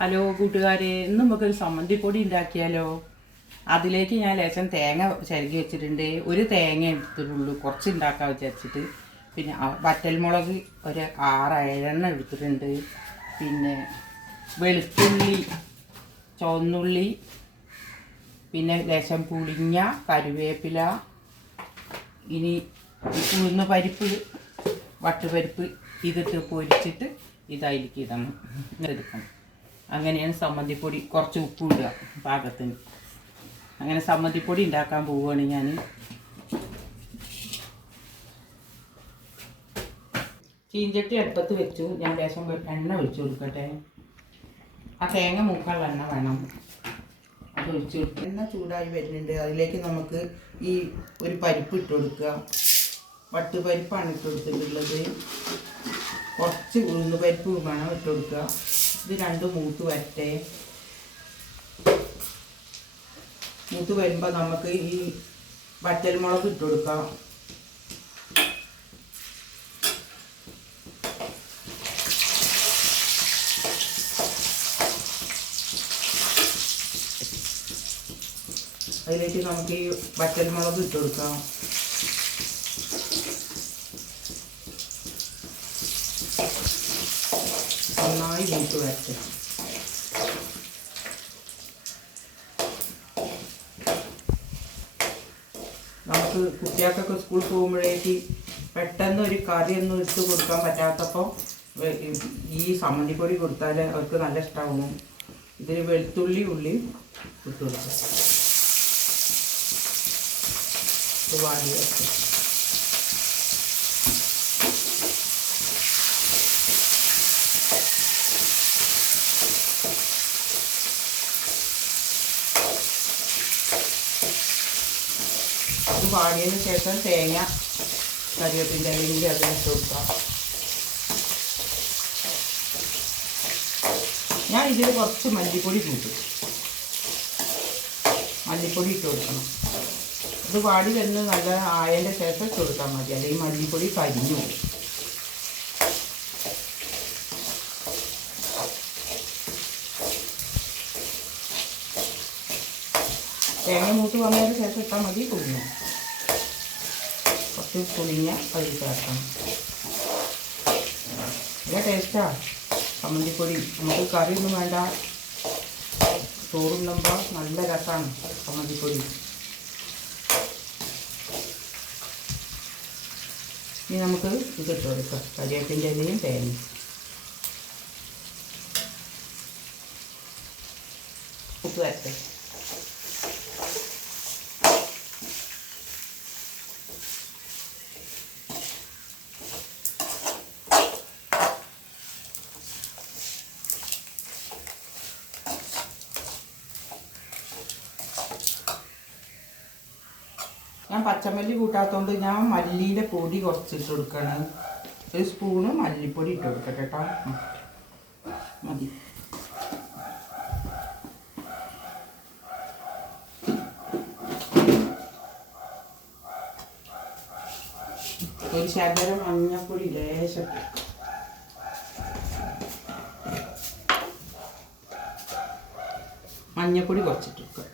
Hello കൂട്ടുകാരെ, ഇന്ന് നമുക്കൊരു സമ്മന്തിപ്പൊടി ഉണ്ടാക്കിയാലോ. അതിലേക്ക് ഞാൻ ലേശം തേങ്ങ ചിരകി വെച്ചിട്ടുണ്ട്. ഒരു തേങ്ങ എടുത്തിട്ടുള്ളൂ, കുറച്ച് ഉണ്ടാക്കാൻ വിചാരിച്ചിട്ട്. പിന്നെ വറ്റൽമുളക് ഒരു 6-7 എടുത്തിട്ടുണ്ട്. പിന്നെ വെളുത്തുള്ളി, ചുവന്നുള്ളി, പിന്നെ ലേശം പുളിങ്ങ, കറിവേപ്പില, ഇനി ഉഴുന്ന് പരിപ്പ്, വട്ടുപരിപ്പ് ഇതിട്ട് പൊരിച്ചിട്ട് ഇതായിരിക്കും ഇടണം, എടുക്കണം. അങ്ങനെയാണ് സമ്മന്തിപ്പൊടി. കുറച്ച് ഉപ്പ് ഇടുക പാകത്തിന്. അങ്ങനെ സമ്മന്തിപ്പൊടി ഉണ്ടാക്കാൻ പോവുകയാണ് ഞാൻ. ചീഞ്ചട്ടി അടുപ്പത്ത് വെച്ചു. ഞാൻ ലേശം എണ്ണ ഒഴിച്ചു കൊടുക്കട്ടെ. ആ തേങ്ങ മൂക്കാനുള്ള എണ്ണ വേണം, അത് ഒഴിച്ചു കൊടുക്കുക. എണ്ണ ചൂടായി വരുന്നുണ്ട്. അതിലേക്ക് നമുക്ക് ഈ ഒരു പരിപ്പ് ഇട്ട് കൊടുക്കുക. വട്ടുപരിപ്പാണ് ഇട്ട് കൊടുത്തിട്ടുള്ളത്. കുറച്ച് ഉഴുന്ന് പരിപ്പ് വേണം ഇട്ട് കൊടുക്കുക. ഇത് രണ്ടും മൂത്ത് വരട്ടെ. മൂത്ത് വരുമ്പോൾ നമുക്ക് ഈ വറ്റൽമുളക് ഇട്ട് കൊടുക്കാം. അതിലേക്ക് നമുക്ക് ഈ വറ്റൽമുളക് ഇട്ട് കൊടുക്കാം. നന്നായി മൂത്ത് വരട്ടെ. നമുക്ക് കുട്ടികൾക്കൊക്കെ സ്കൂളിൽ പോകുമ്പോഴേക്ക് പെട്ടെന്ന് ഒരു കറിയൊന്നും ഇട്ട് കൊടുക്കാൻ പറ്റാത്തപ്പോൾ ഈ സമ്മന്തിപ്പൊടി കൊടുത്താൽ അവർക്ക് നല്ല ഇഷ്ടമാവും. ഇതിൽ വെളുത്തുള്ളി ഉള്ളി ഇട്ട് കൊടുക്കുക. ഇത് വാടി വരട്ടെ. ഇത് വാടിയതിന് ശേഷം തേങ്ങ കറിവേപ്പിൻ്റെ ഇല്ലെങ്കിൽ അതിനിട്ട് കൊടുക്കാം. ഞാൻ ഇതിൽ കുറച്ച് മല്ലിപ്പൊടി കൂട്ടും. മല്ലിപ്പൊടി ഇട്ട് കൊടുക്കണം. ഇത് വാടി വരുന്നത് നല്ല ആയതിൻ്റെ ശേഷം ഇട്ട് കൊടുത്താൽ മതി, അല്ലെങ്കിൽ മല്ലിപ്പൊടി കരിഞ്ഞു പോകും. തേങ്ങ മൂത്ത് വന്നതിന് ശേഷം ഇട്ടാൽ മതി. പുളിങ്ങ, കുറച്ച് പുളിങ്ങ അതിൽ ചേർക്കണം. നല്ല ടേസ്റ്റാണ് സമ്മന്തിപ്പൊടി. നമുക്ക് കറിയൊന്നും വേണ്ട, ചോറുണ്ണുമ്പോൾ നല്ല രസമാണ് സമ്മന്തിപ്പൊടി. ഇനി നമുക്ക് ഇതിട്ട് കൊടുക്കാം, കരിവേപ്പിൻ്റെ ഇലയും തേങ്ങ. ഉപ്പ് വരട്ടെ. ഞാൻ പച്ചമല്ലി കൂട്ടാത്തതുകൊണ്ട് ഞാൻ മല്ലിയുടെ പൊടി കുറച്ചിട്ട് കൊടുക്കണം. ഒരു സ്പൂണ് മല്ലിപ്പൊടി ഇട്ട് കൊടുക്കട്ടെ കേട്ടോ. മതി. ഒരു ശകലം മഞ്ഞപ്പൊടി ലേശം. മഞ്ഞപ്പൊടി കുറച്ചിട്ട് കൊടുക്കുക.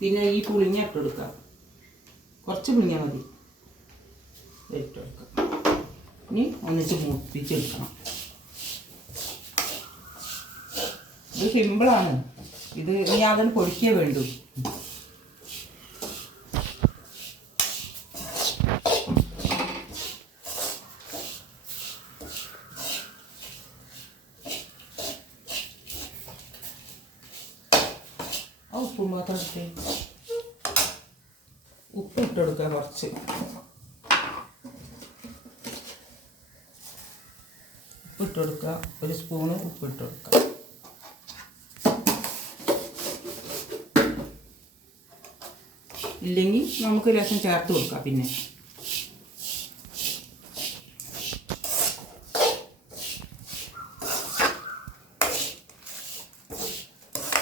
പിന്നെ ഈ പുളിങ്ങ ഇട്ട് കൊടുക്കാം. കുറച്ച് പുളിങ്ങ മതി, ഇട്ട് കൊടുക്കാം. ഇനി ഒന്നിച്ച് മൂപ്പിച്ചെടുക്കണം. ഇത് സിമ്പിളാണ്. ഇത് ഇനി അതിന് പൊടിക്കേ വേണ്ടൂ. ഉപ്പ് മാത്രം ഇട്ട് ഉപ്പ് ഇട്ട് കൊടുക്കുക. കുറച്ച് ഉപ്പിട്ട് കൊടുക്കുക. ഒരു സ്പൂണ് ഉപ്പിട്ട് കൊടുക്കുക. ഇല്ലെങ്കിൽ നമുക്ക് രസം ചേർത്ത് കൊടുക്കാം. പിന്നെ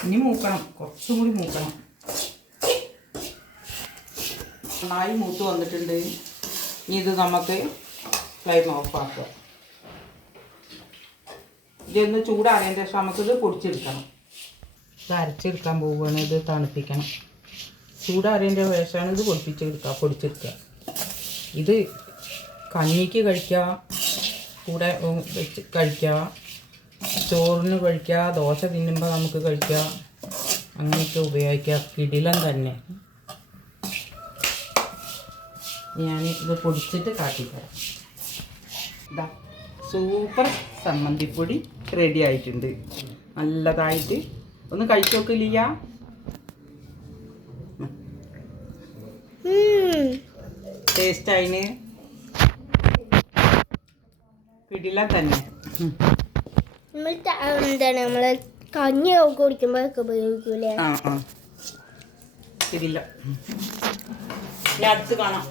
ഇനി മൂക്കണം, കുറച്ചും കൂടി മൂക്കണം. നന്നായി മൂത്ത് വന്നിട്ടുണ്ട്. ഇനി ഇത് നമുക്ക് ഫ്ലെയിം ഓഫാക്കുക. ഇതൊന്ന് ചൂടാറിയതിന് ശേഷം നമുക്കിത് പൊടിച്ചെടുക്കണം. ഇത് അരച്ചെടുക്കാൻ പോവുകയാണ്. ഇത് തണുപ്പിക്കണം. ചൂടാറിയതിൻ്റെ ശേഷമാണ് ഇത് പൊടിച്ചെടുക്കുക. ഇത് കഞ്ഞിക്ക് കഴിക്കുക, കൂടെ വെച്ച് കഴിക്കുക, ചോറിന് കഴിക്കുക, ദോശ തിന്നുമ്പോൾ നമുക്ക് കഴിക്കുക, അങ്ങനെയൊക്കെ ഉപയോഗിക്കുക. കിടിലം തന്നെ. ഞാൻ ഇത് പൊടിച്ചിട്ട് കാട്ടിത്തരാം. ഇതാ സൂപ്പർ ചമ്മന്തിപ്പൊടി റെഡി ആയിട്ടുണ്ട്. നല്ലതായിട്ട് ഒന്ന് കഴിച്ചു നോക്കില്ല? ടേസ്റ്റ് ആയിന് കിടില തന്നെ. എന്താണ് നമ്മള് കഞ്ഞി കുടിക്കുമ്പോഴൊക്കെ ഉപയോഗിക്കൂലേ? കിടില. അടുത്ത് കാണാം.